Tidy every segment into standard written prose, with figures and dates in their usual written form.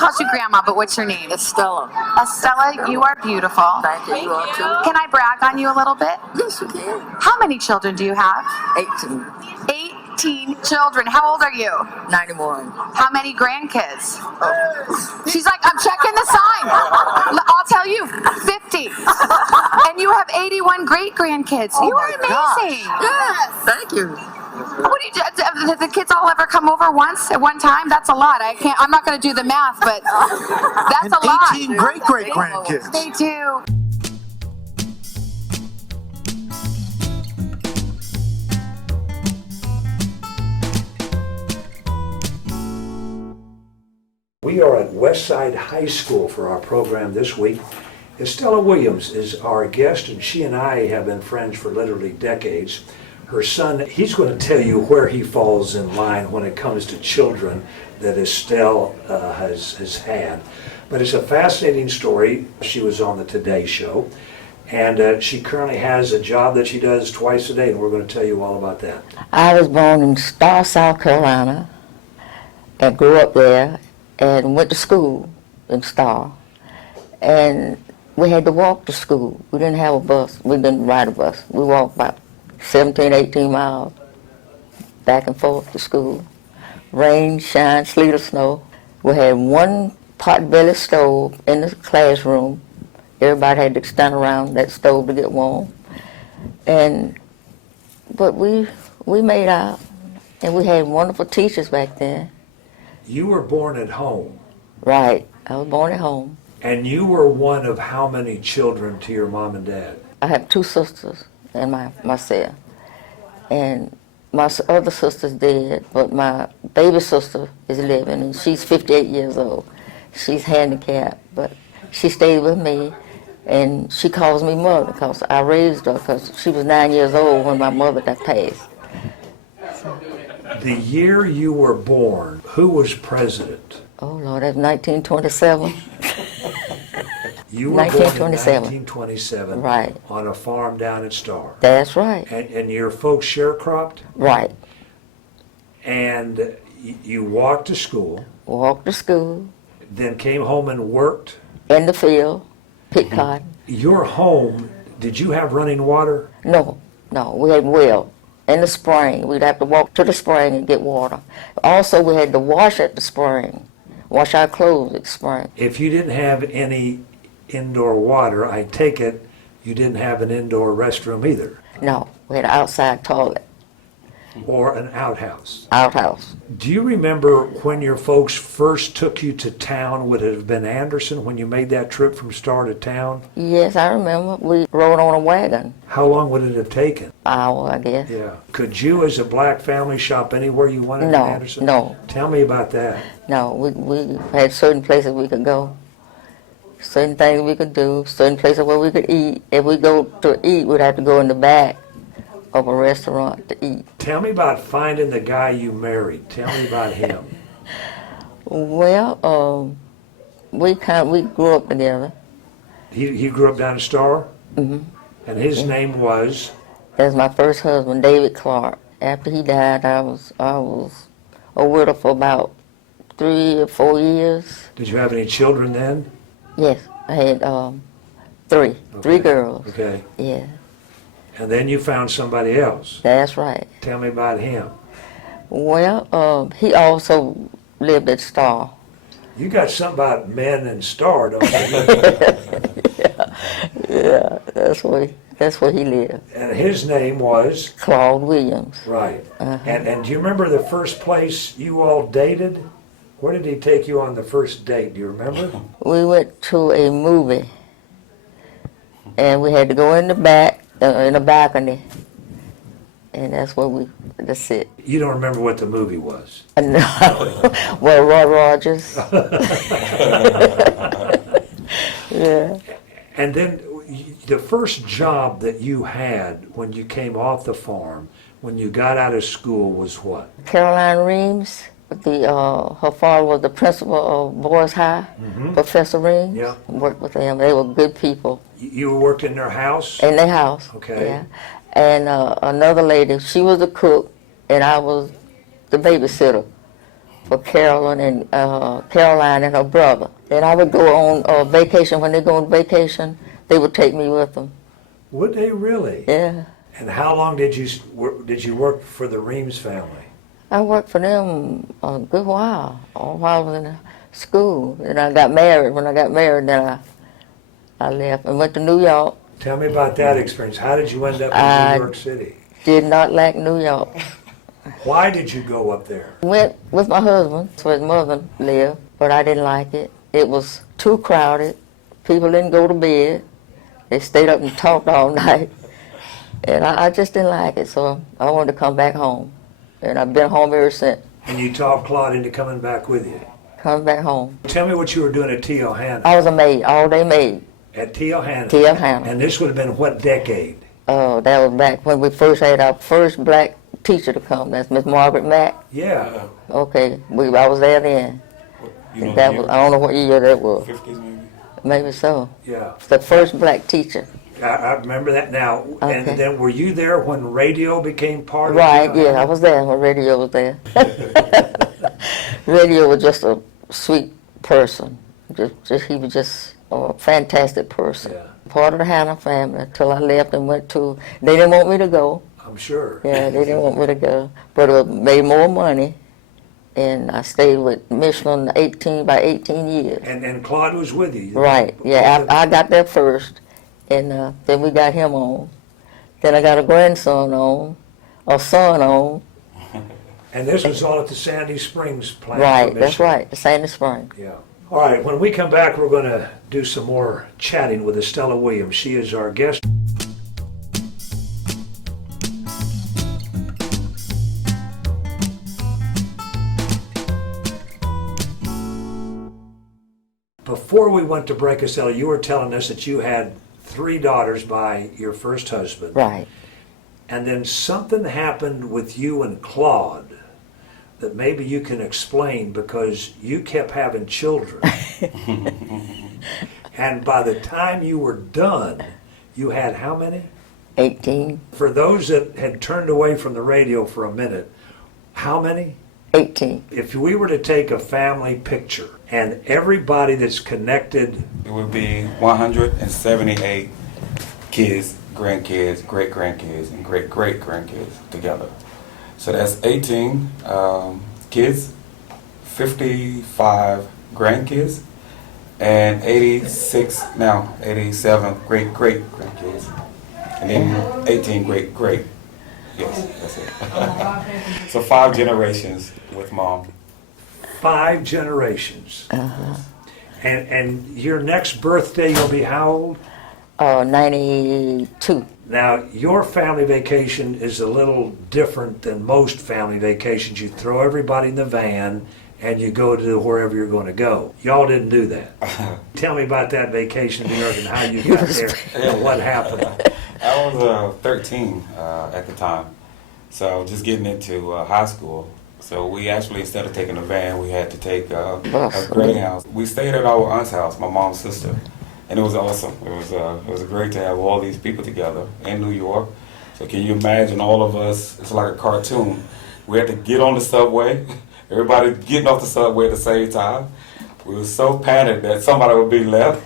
calls you Grandma, but what's your name? Estella. Estella, you are beautiful. Thank you. You are too. Can I brag on you a little bit? Yes, you can. How many children do you have? 18. 18 children. How old are you? 91. How many grandkids? Oh. She's like, I'm checking the sign. I'll tell you, 50. And you have 81 great-grandkids. You are amazing. Yes. Thank you. What do you do? The kids all ever come over once at one time? That's a lot. I'm not going to do the math, but that's And a lot. 18 great-great-grandkids. They do. We are at Westside High School for our program this week. Estella Williams is our guest, and she and I have been friends for literally decades. Her son, he's going to tell you where he falls in line when it comes to children that Estelle has had. But it's a fascinating story. She was on the Today Show, and she currently has a job that she does twice a day, and we're going to tell you all about that. I was born in Starr, South Carolina, and grew up there, and went to school in Starr. And we had to walk to school. We didn't have a bus. We didn't ride a bus. We walked about 17, 18 miles back and forth to school. Rain, shine, sleet or snow. We had one pot-belly stove in the classroom. Everybody had to stand around that stove to get warm. But we made out, and we had wonderful teachers back then. You were born at home. Right, I was born at home. And you were one of how many children to your mom and dad? I have two sisters and myself. And my other sister's dead, but my baby sister is living, and she's 58 years old. She's handicapped, but she stayed with me, and she calls me mother because I raised her, because she was 9 years old when my mother got passed. The year you were born, who was president? Oh, Lord, that's 1927. You were born in 1927. 1927, Right. on a farm down at Starr. That's right. And your folks sharecropped? Right. And you walked to school, Walked to school, then came home and worked. in the field, picked cotton. Your home, did you have running water? No, we had well. In the spring, we'd have to walk to the spring and get water. Also, we had to wash at the spring, wash our clothes at the spring. If you didn't have any indoor water, I take it you didn't have an indoor restroom either, No, we had an outside toilet, or an outhouse. outhouse. Do you remember when your folks first took you to town? Would it have been Anderson when you made that trip from Starr to town? Yes, I remember. We rode on a wagon. How long would it have taken? Hour, I guess. Yeah. Could you, as a black family, shop anywhere you wanted in No, Anderson? no. Tell me about that. No, we had certain places we could go, certain things we could do, certain places where we could eat. If we go to eat, we'd have to go in the back of a restaurant to eat. Tell me about finding the guy you married. Tell me about him. Well, we grew up together. He grew up down in Starr? Mm-hmm. And his name was? That's my first husband, David Clark. After he died, I was a widow for about 3 or 4 years. Did you have any children then? Yes, I had three girls. Okay. Yeah, And then you found somebody else. that's right. Tell me about him. Well, he also lived at Starr. You got something about men and Starr, don't you? Yeah, that's where he lived. And his name was? Claude Williams. Right. Uh-huh. And do you remember the first place you all dated? Where did he take you on the first date? Do you remember? We went to a movie, and we had to go in the back, in the balcony, and that's it. You don't remember what the movie was? No, well, Roy Rogers. Yeah. And then the first job that you had when you came off the farm, when you got out of school, was what? Caroline Reams, her father was the principal of Boys High, Professor Reams. Yeah. Worked with them. They were good people. You worked in their house? In their house. Okay. Yeah. And another lady, she was the cook, and I was the babysitter for Carolyn and Caroline and her brother. And I would go on vacation. When they go on vacation, they would take me with them. Would they really? Yeah. And how long did you work for the Reams family? I worked for them a good while, all while I was in school. And I got married. When I got married, then I left and went to New York. Tell me about that experience. How did you end up in New York City? Did not like New York. Why did you go up there? Went with my husband, where his mother lived, but I didn't like it. It was too crowded. People didn't go to bed. They stayed up and talked all night. And I just didn't like it, so I wanted to come back home. And I've been home ever since. And you talked Claude into coming back with you. Coming back home. Tell me what you were doing at T. O'Hana. I was a maid, all-day maid. At T. O'Hana. T. O'Hana. And this would have been what decade? Oh, that was back when we first had our first black teacher to come. That's Miss Margaret Mack. Yeah. Okay, I was there then. You know That was, I don't know what year that was. 50s maybe? Maybe so. Yeah. The first black teacher. I remember that now. Okay. And then were you there when radio became part of Right, T. yeah, O'Hana? I was there when radio was there. Radio was just a sweet person. He was just a fantastic person. Yeah. Part of the Hannah family until I left and went to, they didn't want me to go. I'm sure. Yeah, they didn't want me to go. But it made more money. And I stayed with Michelin by 18 years. And Claude was with you? Right, yeah, I got there first. And then we got him on. Then I got a grandson on, a son on. And this was all at the Sandy Springs plant. Right, for that's Michigan. right, the Sandy Springs. Yeah. All right, when we come back, we're going to do some more chatting with Estella Williams. She is our guest. Before we went to break, Estella, you were telling us that you had 3 daughters by your first husband. Right. And then something happened with you and Claude that maybe you can explain, because you kept having children. And by the time you were done, you had how many? 18. For those that had turned away from the radio for a minute, how many? 18. If we were to take a family picture and everybody that's connected, It would be 178 kids, grandkids, great-grandkids, and great-great-grandkids together. So that's 18 kids, 55 grandkids, and 87 great-great-grandkids, and then 18 great-great. Yes, that's it. So 5 generations with Mom. 5 generations. And your next birthday, you'll be how old? 92. Now, your family vacation is a little different than most family vacations. You throw everybody in the van and you go to wherever you're going to go. Y'all didn't do that. Tell me about that vacation in New York and how you got there and what happened. I was 13 at the time, so just getting into high school. So we actually, instead of taking a van, we had to take a Greyhound. We stayed at our aunt's house, my mom's sister, and it was awesome. It was great to have all these people together in New York. So can you imagine all of us? It's like a cartoon. We had to get on the subway. Everybody getting off the subway at the same time. We were so panicked that somebody would be left.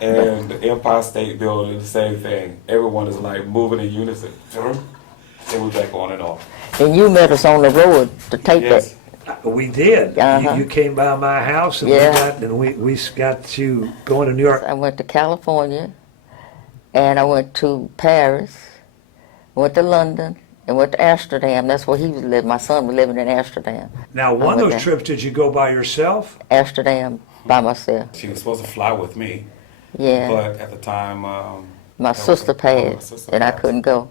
And the Empire State Building, the same thing. Everyone is like moving in unison. And we're back on and off. And you met us on the road to take Yes. We did. Uh-huh. You came by my house and Yeah. we got you going to New York. I went to California, and I went to Paris, went to London, and went to Amsterdam. That's where he was living. My son was living in Amsterdam. Now, one of went those there. trips, did you go by yourself? Amsterdam by myself. She was supposed to fly with me, Yeah. but at the time, My sister passed, my sister and I passed. couldn't go.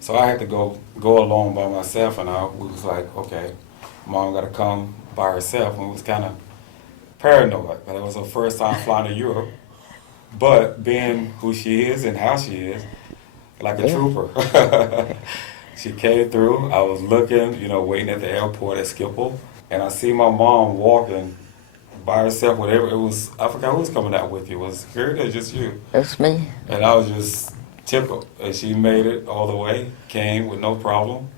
So I had to go alone by myself, and we was like, okay, Mom got to come by herself, and we was kind of paranoid. But it was her first time flying to Europe. But being who she is and how she is, like a trooper. She came through. I was looking, waiting at the airport at Schiphol, and I see my mom walking by herself. Whatever it was, I forgot who was coming out with you. Was her or just you? That's me. And I was just tickled. And she made it all the way, came with no problem.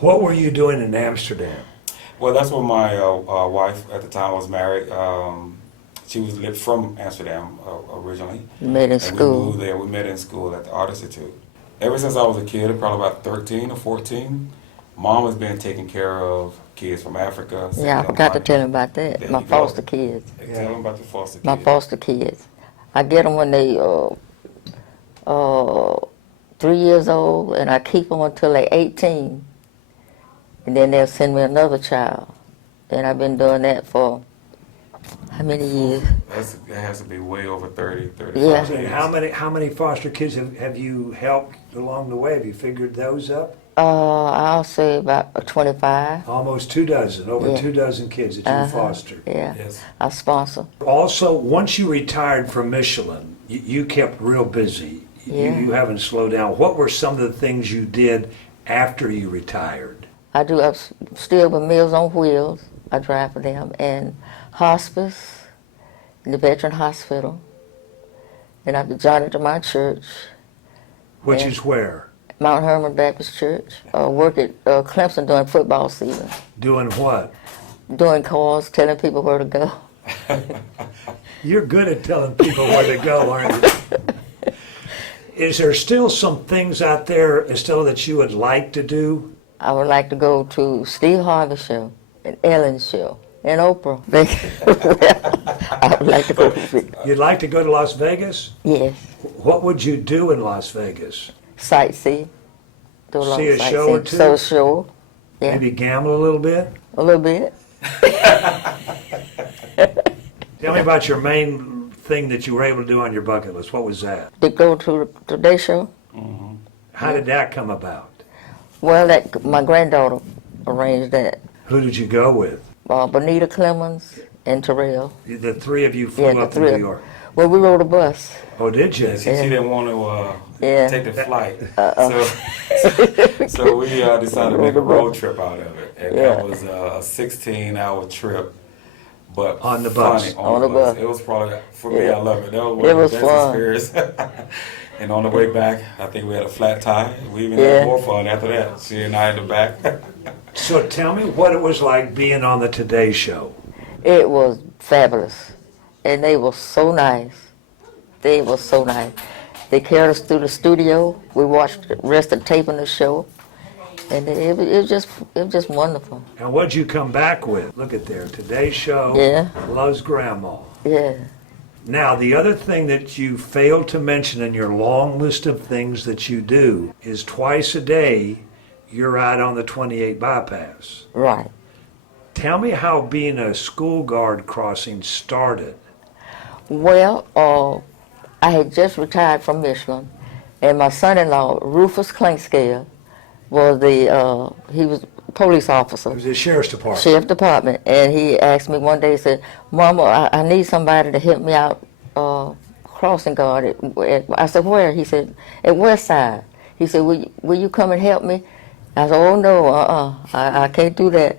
What were you doing in Amsterdam? Well, that's where my wife at the time was married. She was lived from Amsterdam originally. We met in And school. we moved there. We met in school at the Art Institute. Ever since I was a kid, probably about 13 or 14, Mom has been taking care of kids from Africa. Yeah, I forgot to tell him about that. There My you go. foster kids. Tell them about the foster kids. My foster kids. I get them when they 3 years old, and I keep them until they're 18, and then they'll send me another child. And I've been doing that for how many years? That has to be way over 30, 35 Yeah. years. And how many foster kids have you helped along the way? Have you figured those up? I'll say about 25. Almost 2 dozen, over Yeah. 2 dozen kids that you fostered. Yeah, Yes. I sponsor. Also, once you retired from Michelin, you kept real busy. Yeah. You haven't slowed down. What were some of the things you did after you retired? I do. I'm still with Meals on Wheels. I drive for them, and hospice, in the veteran hospital, and I've joined to my church, Which Yeah. is where? Mount Hermon Baptist Church. Work at Clemson during football season, Doing what? doing calls, telling people where to go. You're good at telling people where to go, aren't you? Is there still some things out there, Estella, that you would like to do? I would like to go to Steve Harvey's show, and Ellen's show, and Oprah. I would like to go to see. You'd like to go to Las Vegas? Yes, What would you do in Las Vegas? sightsee. Do lot See of a show or sightseeing. two? So a show, yeah, Maybe gamble a little bit? a little bit. Tell me about your main thing that you were able to do on your bucket list. What was that? To go to the Today Show. How did that come about? Well, that my granddaughter arranged that. Who did you go with? Bonita Clemens and Terrell. The three of you flew Yeah, the up to three. New York. Well, we rode a bus. Oh, did you? She didn't want to Yeah. take the flight. So we decided to make a road trip out of it. And that was a 16-hour trip. But On the bus. funny, On the bus. It was probably, for me, Yeah. I love it. That was It one was of the fun. best experiences. And on the way back, I think we had a flat tire. We even Yeah. had more fun after that. She and I in the back. So tell me what it was like being on the Today Show. It was fabulous, and they were so nice. They were so nice. They carried us through the studio. We watched the rest of the tape of the show, and it was just wonderful. And what'd you come back with? Look at there. Today Show Yeah. loves Grandma. Yeah. Now, the other thing that you failed to mention in your long list of things that you do is twice a day you're out on the 28 bypass. Right. Tell me how being a school guard crossing started. Well, I had just retired from Michelin, and my son-in-law, Rufus Klinkscale, was he was a police It officer, was the sheriff's department. sheriff department, and he asked me one day, he said, Mama, I need somebody to help me out crossing guard. I said, where? He said, at Westside. He said, will you come and help me? I said, oh no, I can't do that.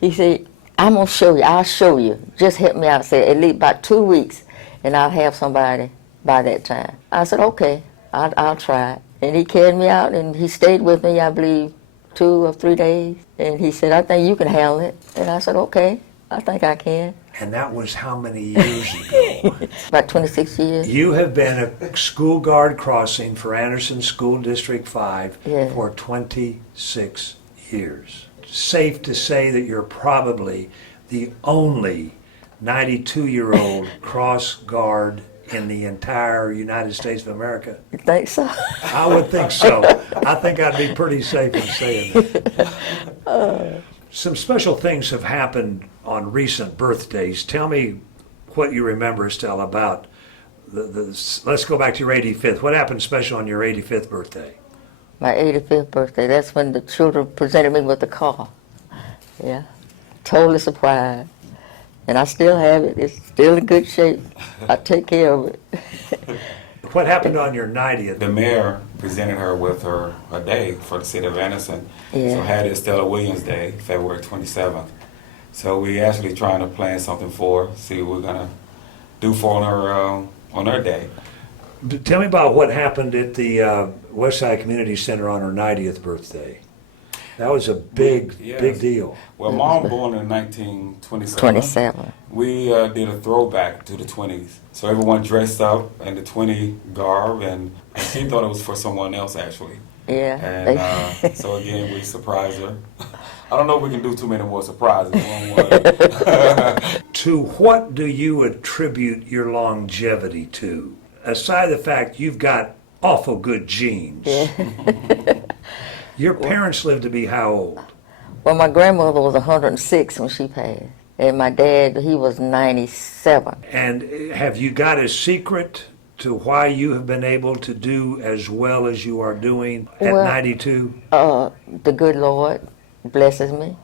He said, I'm gonna show you, I'll show you. Just help me out, say at least about 2 weeks, and I'll have somebody by that time. I said, okay, I'll try it. And he carried me out, and he stayed with me, I believe, 2 or 3 days. And he said, I think you can handle it. And I said, okay, I think I can. And that was how many years ago? About 26 years. You have been a school guard crossing for Anderson School District 5 Yeah. for 26 years. Safe to say that you're probably the only 92-year-old cross guard in the entire United States of America. You think so? I would think so. I think I'd be pretty safe in saying that. Some special things have happened on recent birthdays. Tell me what you remember, Estelle, about let's go back to your 85th. What happened special on your 85th birthday? My 85th birthday, that's when the children presented me with the car. Yeah, totally surprised. And I still have it. It's still in good shape. I take care of it. What happened on your 90th? The mayor presented her with her day for the city of Anderson. Yeah. So had Estella Williams Day, February 27th. So we actually trying to plan something for her, see what we're gonna do for on her day. Tell me about what happened at the Westside Community Center on her 90th birthday. That was a big, Yes. big deal. Well, Mom born in 1927. 27. We did a throwback to the 20s. So everyone dressed up in the 20 garb, and she thought it was for someone else, actually. Yeah. And so again, we surprised her. I don't know if we can do too many more surprises. One. To what do you attribute your longevity to? Aside the fact you've got awful good genes. Your parents lived to be how old? Well, my grandmother was 106 when she passed. And my dad, he was 97. And have you got a secret to why you have been able to do as well as you are doing at Well, 92? The good Lord blesses me.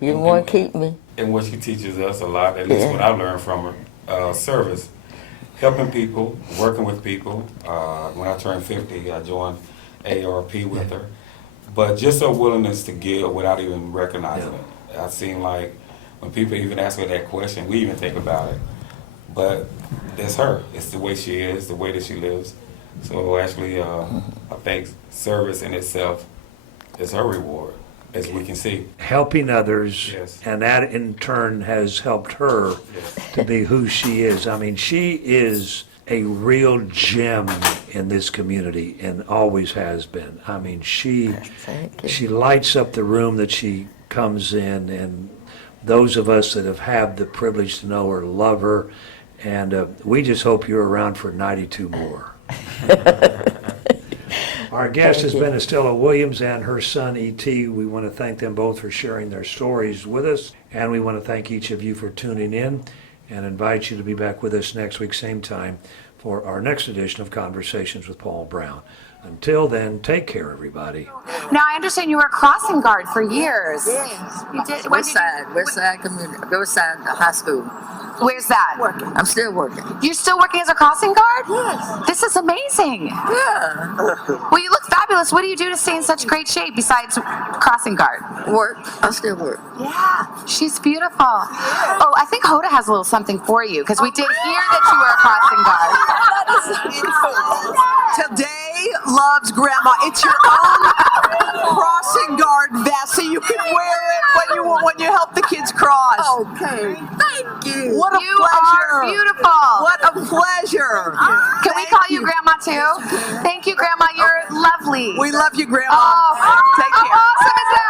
You want to keep me. And what she teaches us a lot, at least what I learned from her, service. Helping people, working with people. When I turned 50, I joined AARP with her. But just a willingness to give without even recognizing it. I seem like when people even ask her that question, we even think about it. But that's her. It's the way she is, the way that she lives. So actually, I think service in itself is her reward, as we can see. Helping others, Yes. and that in turn has helped her Yes. to be who she is. I mean, she is a real gem in this community and always has been. I mean, Thank you. she lights up the room that she comes in, and those of us that have had the privilege to know her love her, and we just hope you're around for 92 more. Our guest has been Estella Williams and her son E.T. We want to thank them both for sharing their stories with us, and we want to thank each of you for tuning in and invite you to be back with us next week, same time, for our next edition of Conversations with Paul Brown. Until then, take care, everybody. Now, I understand you were a crossing guard for years. Yes. You did? When did you- Westside Community, Westside High School. Where's that? Working. I'm still working. You're still working as a crossing guard? Yes. This is amazing. Yeah. Well, you look fabulous. What do you do to stay in such great shape besides crossing guard? Work. I still work. Yeah, she's beautiful. Oh, I think Hoda has a little something for you because we did hear that you were a crossing guard. Today loves grandma. It's your own crossing guard vest, so you can wear it when you help the kids cross. Okay. Thank you. What a You pleasure! are beautiful. What a pleasure! Can we call you Grandma too? Thank you, Grandma. You're lovely. We love you, grandma. Oh, Take how care. awesome is that?